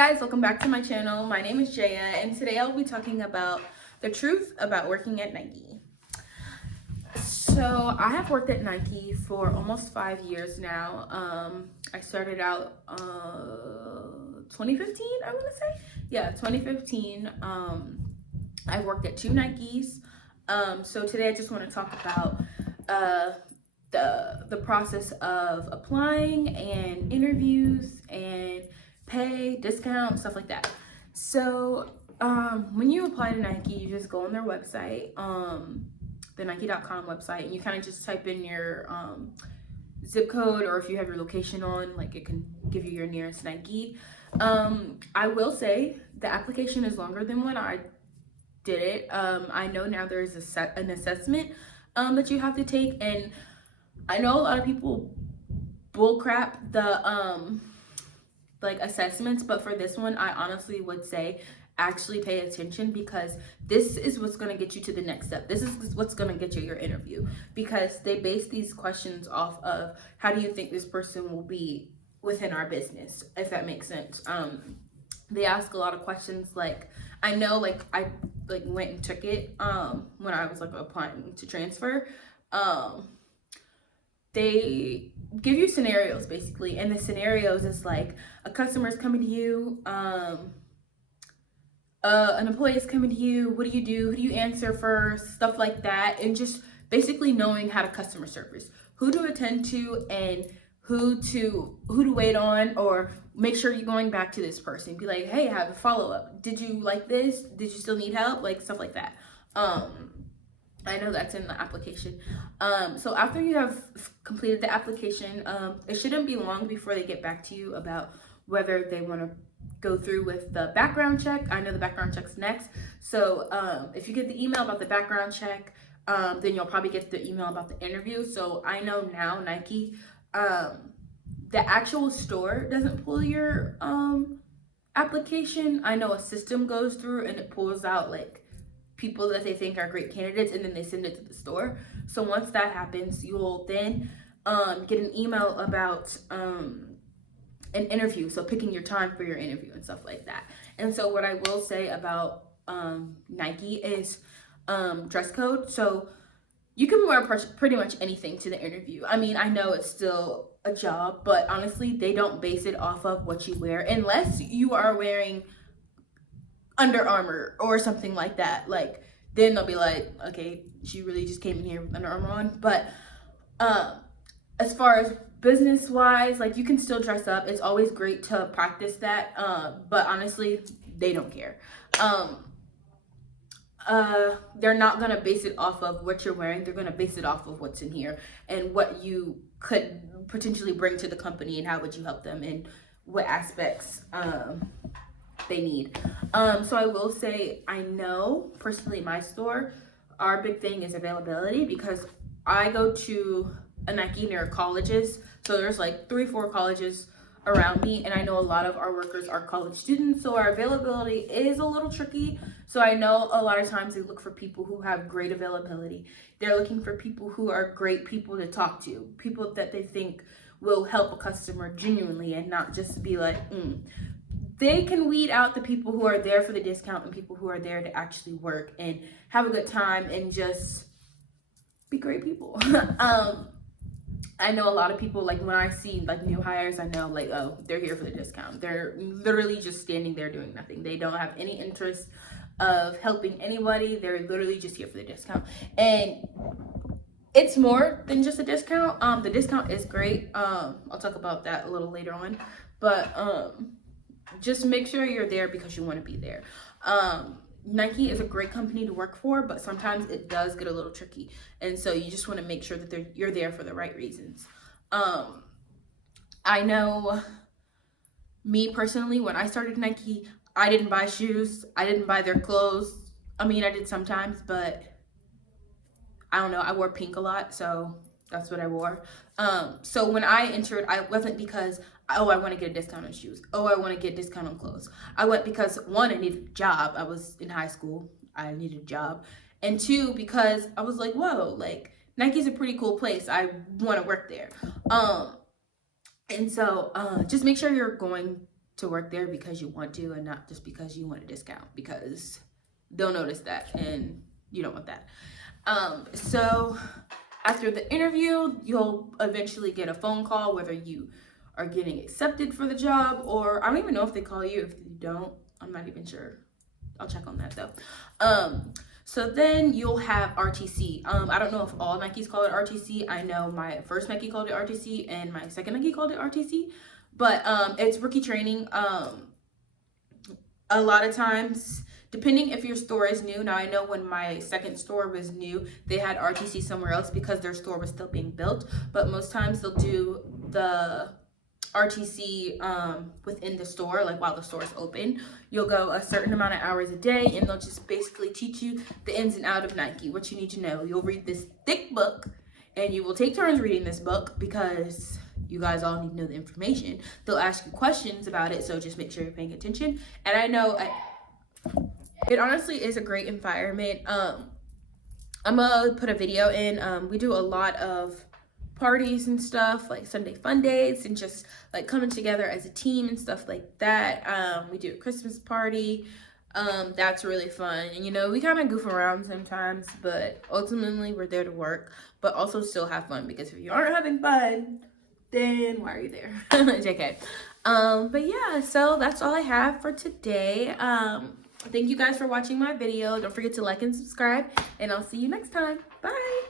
guys, welcome back to my channel. My name is Jaya, and today I'll be talking about the truth about working at Nike. So I have worked at Nike for almost 5 years now. I started out 2015, I want to say. Yeah, 2015. I worked at two Nikes. So today I just want to talk about the process of applying and interviews and pay, discount, stuff like that. So when you apply to Nike, you just go on their website, the Nike.com website, and you kind of just type in your zip code, or if you have your location on, like it can give you your nearest Nike. I will say the application is longer than when I did it. I know now there's an assessment that you have to take, and I know a lot of people bullcrap the like assessments, but for this one I honestly would say actually pay attention, because this is what's going to get you to the next step. This is what's going to get you your interview, because they base these questions off of how do you think this person will be within our business, if that makes sense. They ask a lot of questions. Like I know, like I went and took it when I was like applying to transfer. They give you scenarios basically, and the scenarios is like a customer's coming to you, an employee is coming to you. What do you do? Who do you answer first? Stuff like that, and just basically knowing how to customer service, who to attend to, and who to wait on, or make sure you're going back to this person. Be like, hey, have a follow up. Did you like this? Did you still need help? Like stuff like that. I know that's in the application. So after you have completed the application, it shouldn't be long before they get back to you about whether they want to go through with the background check. I know the background check's next. So if you get the email about the background check, then you'll probably get the email about the interview. So I know now Nike, the actual store doesn't pull your application. I know a system goes through and it pulls out like people that they think are great candidates, and then they send it to the store. So once that happens, you'll then get an email about an interview, so picking your time for your interview and stuff like that. And so what I will say about Nike is dress code. So you can wear pretty much anything to the interview. I mean, I know it's still a job, but honestly, they don't base it off of what you wear, unless you are wearing Under Armour or something like that. Like then they'll be like, okay, she really just came in here with Under Armour on. But as far as business wise, like you can still dress up. It's always great to practice that, but honestly they don't care. They're not gonna base it off of what you're wearing. They're gonna base it off of what's in here and what you could potentially bring to the company, and how would you help them, and what aspects they need. So I will say, I know personally my store, our big thing is availability, because I go to a Nike near colleges. So there's like 3-4 colleges around me, and I know a lot of our workers are college students, so our availability is a little tricky. So I know a lot of times they look for people who have great availability. They're looking for people who are great people to talk to, people that they think will help a customer genuinely, and not just be like, They can weed out the people who are there for the discount and people who are there to actually work and have a good time and just be great people. I know a lot of people, like when I see like new hires, I know like, oh, they're here for the discount. They're literally just standing there doing nothing. They don't have any interest of helping anybody. They're literally just here for the discount. And it's more than just a discount. The discount is great. I'll talk about that a little later on. But just make sure you're there because you want to be there. Nike is a great company to work for, but sometimes it does get a little tricky, and so you just want to make sure that you're there for the right reasons. I know me personally, when I started Nike, I didn't buy shoes, I didn't buy their clothes. I mean, I did sometimes, but I don't know, I wore pink a lot, so that's what I wore. So when I entered, I wasn't because, oh, I want to get a discount on shoes. Oh, I want to get a discount on clothes. I went because, one, I needed a job. I was in high school. I needed a job. And two, because I was like, whoa, like Nike's a pretty cool place. I want to work there. And so just make sure you're going to work there because you want to and not just because you want a discount, because they'll notice that and you don't want that. So after the interview, you'll eventually get a phone call whether you are getting accepted for the job, or I don't even know if they call you. If you don't, I'm not even sure. I'll check on that though. So then you'll have RTC. I don't know if all Nikes call it RTC. I know my first Nike called it RTC and my second Nike called it RTC, but it's rookie training. A lot of times, depending if your store is new. Now I know when my second store was new, they had RTC somewhere else because their store was still being built, but most times they'll do the RTC within the store, like while the store is open. You'll go a certain amount of hours a day and they'll just basically teach you the ins and out of Nike, what you need to know. You'll read this thick book and you will take turns reading this book because you guys all need to know the information. They'll ask you questions about it, so just make sure you're paying attention. And I know it honestly is a great environment. I'm gonna put a video in. We do a lot of parties and stuff, like Sunday fun days and just like coming together as a team and stuff like that. We do a Christmas party. That's really fun. And you know, we kind of goof around sometimes, but ultimately we're there to work, but also still have fun, because if you aren't having fun, then why are you there? JK. But yeah, so that's all I have for today. Thank you guys for watching my video. Don't forget to like and subscribe, and I'll see you next time. Bye.